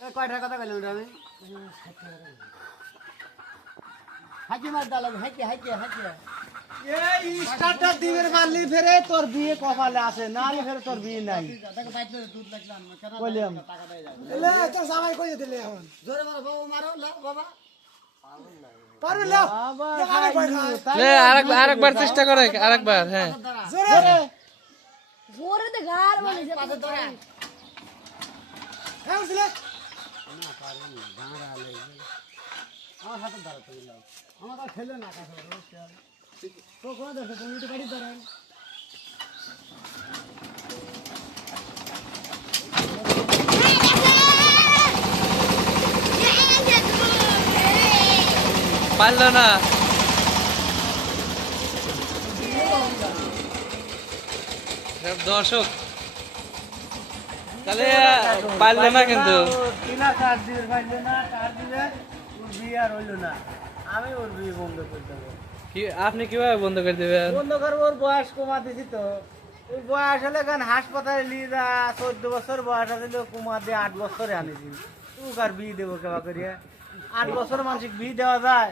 কয়টার কথা কইলাম রে আমি হাকি মার দাও হাকি হাকি হাকি এই স্টার্টার দিবের মারলি ফেরে তোর বিয়ে কপালে আছে না রে ফেরে তোর বিয়ে নাই তাকে বাইতে দুধ লাগলাম কেন কইলাম টাকা দেই যাবে এলে তোর জামাই কইয়ে দিলে এখন জোরে মারো বাবা মারো লা বাবা পারবে না লে আরেকবার চেষ্টা করে আরেকবার হ্যাঁ জোরে জোরে দে গার বলে যে পাশে ধরে হ্যাঁ উঠলে না পারবেন না দাঁড়া লাগবে আমার হাতে ধরো তুমি লাও আমার আর খেলে না কাছে তো কোন দেখো তুমি একটু গাড়ি ধরেন পারলো না দর্শক তাহলে পারলো না কিন্তু কিনা কাজ দিবে পারলে না কাজ দিবে ওর বিয়ে আর হইলো না আমি ওর বিয়ে বন্ধ করে দেবো কি আপনি কিভাবে বন্ধ করে দিবেন বন্ধ করবো ওর বয়স কমা দিছি তো ওই বয়স হলে কেন হাসপাতালে নিয়ে যা 14 বছর বয়স আছে কমা দিয়ে 8 বছরে আনিছি তুই কার বিয়ে দেবো কেবা করিয়া 8 বছর মানুষকে বিয়ে দেওয়া যায়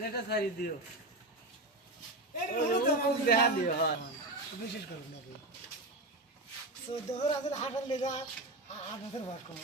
নেটা ছাড়ি দিও দেখা দিও হ্যাঁ বিশেষ করুন 14 বছর আছে হাঁটার লেগা 8 বছর বয়স কম